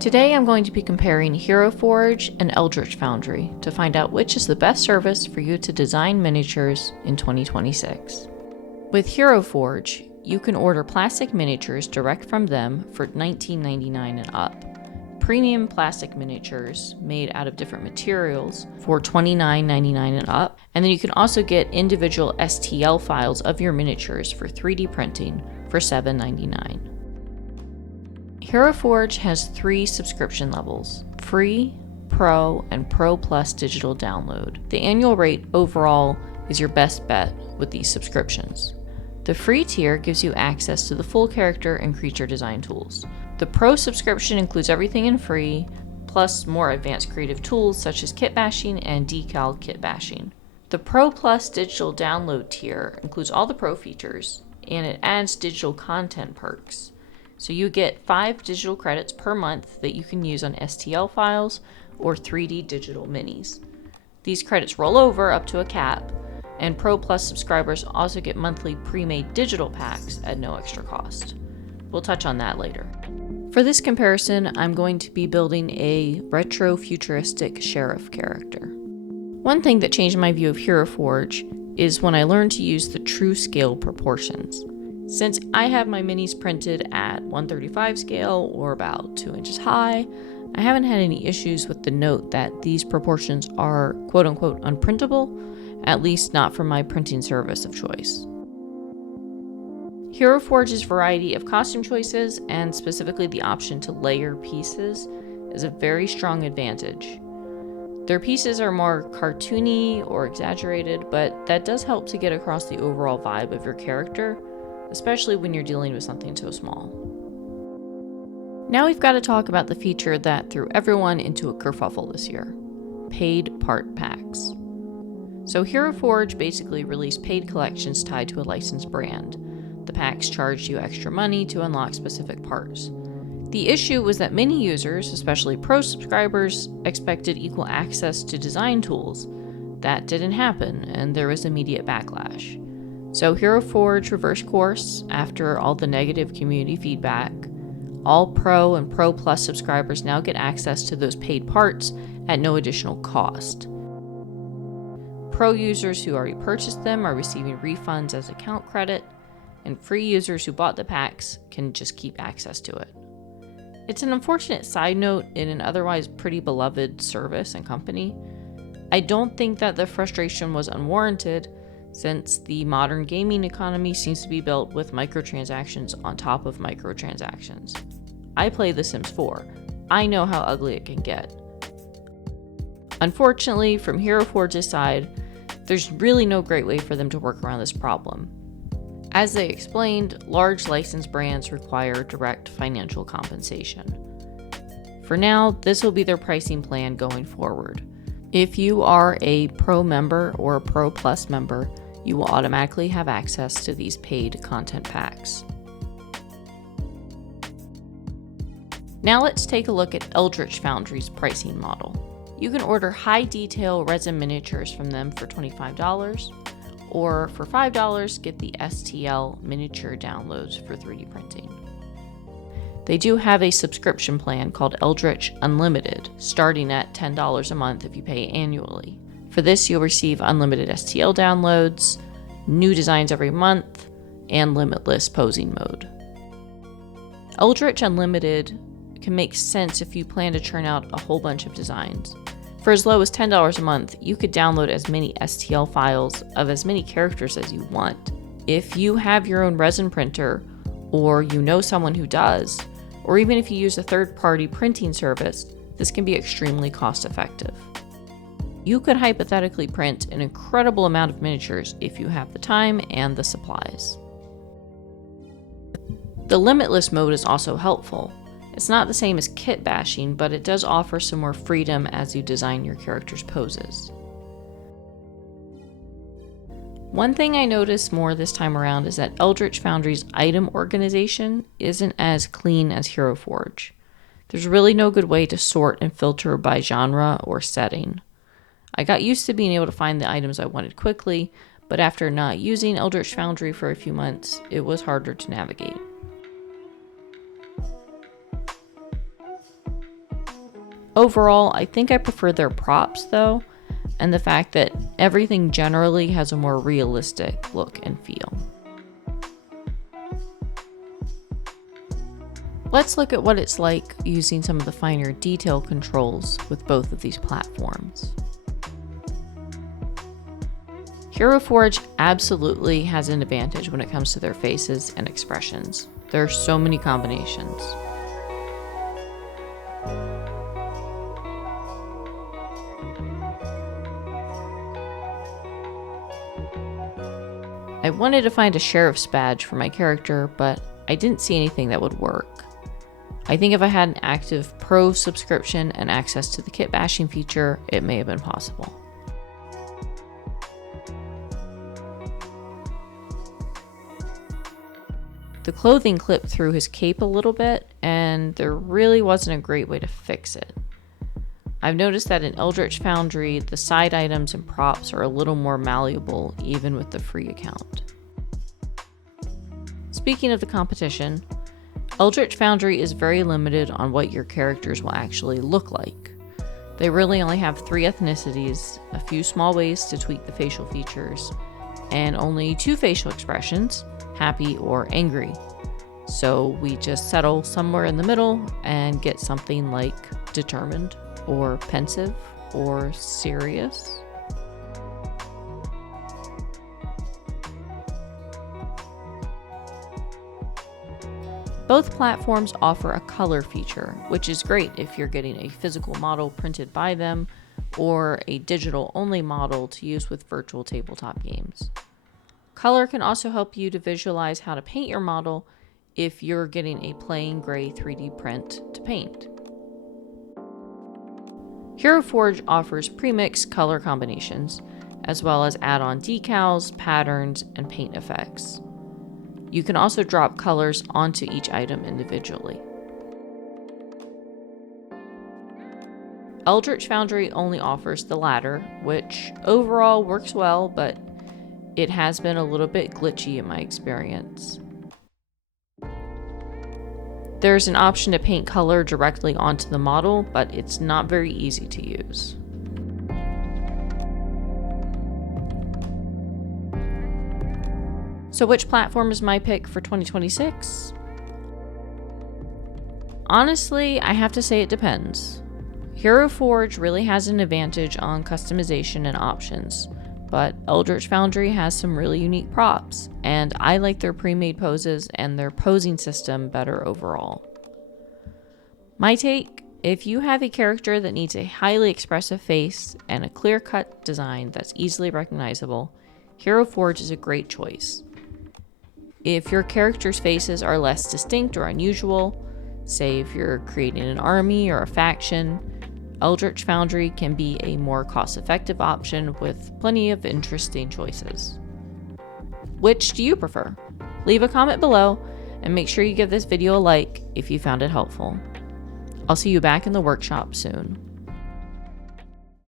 Today I'm going to be comparing Hero Forge and Eldritch Foundry to find out which is the best service for you to design miniatures in 2026. With Hero Forge, you can order plastic miniatures direct from them for $19.99 and up, premium plastic miniatures made out of different materials for $29.99 and up, and then you can also get individual STL files of your miniatures for 3D printing for $7.99. Hero Forge has 3 subscription levels: Free, Pro, and Pro Plus digital download. The annual rate overall is your best bet with these subscriptions. The free tier gives you access to the full character and creature design tools. The Pro subscription includes everything in free, plus more advanced creative tools such as kit bashing and decal kit bashing. The Pro Plus digital download tier includes all the Pro features, and it adds digital content perks. So you get 5 digital credits per month that you can use on STL files or 3D digital minis. These credits roll over up to a cap, and Pro Plus subscribers also get monthly pre-made digital packs at no extra cost. We'll touch on that later. For this comparison, I'm going to be building a retro futuristic sheriff character. One thing that changed my view of Hero Forge is when I learned to use the true scale proportions. Since I have my minis printed at 1/35 scale or about 2 inches high, I haven't had any issues with the note that these proportions are quote-unquote unprintable, at least not from my printing service of choice. Hero Forge's variety of costume choices, and specifically the option to layer pieces, is a very strong advantage. Their pieces are more cartoony or exaggerated, but that does help to get across the overall vibe of your character, especially when you're dealing with something so small. Now we've got to talk about the feature that threw everyone into a kerfuffle this year: paid part packs. So Hero Forge basically released paid collections tied to a licensed brand. The packs charged you extra money to unlock specific parts. The issue was that many users, especially Pro subscribers, expected equal access to design tools. That didn't happen, and there was immediate backlash. So Hero Forge reversed course after all the negative community feedback. All Pro and Pro Plus subscribers now get access to those paid parts at no additional cost. Pro users who already purchased them are receiving refunds as account credit, and free users who bought the packs can just keep access to it. It's an unfortunate side note in an otherwise pretty beloved service and company. I don't think that the frustration was unwarranted, since the modern gaming economy seems to be built with microtransactions on top of microtransactions. I play The Sims 4. I know how ugly it can get. Unfortunately, from Hero Forge's side, there's really no great way for them to work around this problem. As they explained, large licensed brands require direct financial compensation. For now, this will be their pricing plan going forward. If you are a Pro member or a Pro Plus member, you will automatically have access to these paid content packs. Now let's take a look at Eldritch Foundry's pricing model. You can order high detail resin miniatures from them for $25, or for $5 get the STL miniature downloads for 3D printing. They do have a subscription plan called Eldritch Unlimited, starting at $10 a month if you pay annually. For this, you'll receive unlimited STL downloads, new designs every month, and limitless posing mode. Eldritch Unlimited can make sense if you plan to churn out a whole bunch of designs. For as low as $10 a month, you could download as many STL files of as many characters as you want. If you have your own resin printer, or you know someone who does, or even if you use a third-party printing service, this can be extremely cost-effective. You could hypothetically print an incredible amount of miniatures if you have the time and the supplies. The limitless mode is also helpful. It's not the same as kit bashing, but it does offer some more freedom as you design your character's poses. One thing I noticed more this time around is that Eldritch Foundry's item organization isn't as clean as Hero Forge. There's really no good way to sort and filter by genre or setting. I got used to being able to find the items I wanted quickly, but after not using Eldritch Foundry for a few months, it was harder to navigate. Overall, I think I prefer their props though, and the fact that everything generally has a more realistic look and feel. Let's look at what it's like using some of the finer detail controls with both of these platforms. Hero Forge absolutely has an advantage when it comes to their faces and expressions. There are so many combinations. I wanted to find a sheriff's badge for my character, but I didn't see anything that would work. I think if I had an active Pro subscription and access to the kit bashing feature, it may have been possible. The clothing clipped through his cape a little bit, and there really wasn't a great way to fix it. I've noticed that in Eldritch Foundry, the side items and props are a little more malleable, even with the free account. Speaking of the competition, Eldritch Foundry is very limited on what your characters will actually look like. They really only have 3 ethnicities, a few small ways to tweak the facial features, and only 2 facial expressions, happy or angry. So we just settle somewhere in the middle and get something like determined or pensive or serious. Both platforms offer a color feature, which is great if you're getting a physical model printed by them or a digital only model to use with virtual tabletop games. Color can also help you to visualize how to paint your model if you're getting a plain gray 3D print to paint. Hero Forge offers pre-mixed color combinations, as well as add-on decals, patterns, and paint effects. You can also drop colors onto each item individually. Eldritch Foundry only offers the latter, which overall works well, but it has been a little bit glitchy in my experience. There's an option to paint color directly onto the model, but it's not very easy to use. So which platform is my pick for 2026? Honestly, I have to say it depends. Hero Forge really has an advantage on customization and options, but Eldritch Foundry has some really unique props, and I like their pre-made poses and their posing system better overall. My take, if you have a character that needs a highly expressive face and a clear-cut design that's easily recognizable, Hero Forge is a great choice. If your character's faces are less distinct or unusual, say if you're creating an army or a faction, Eldritch Foundry can be a more cost-effective option with plenty of interesting choices. Which do you prefer? Leave a comment below and make sure you give this video a like if you found it helpful. I'll see you back in the workshop soon.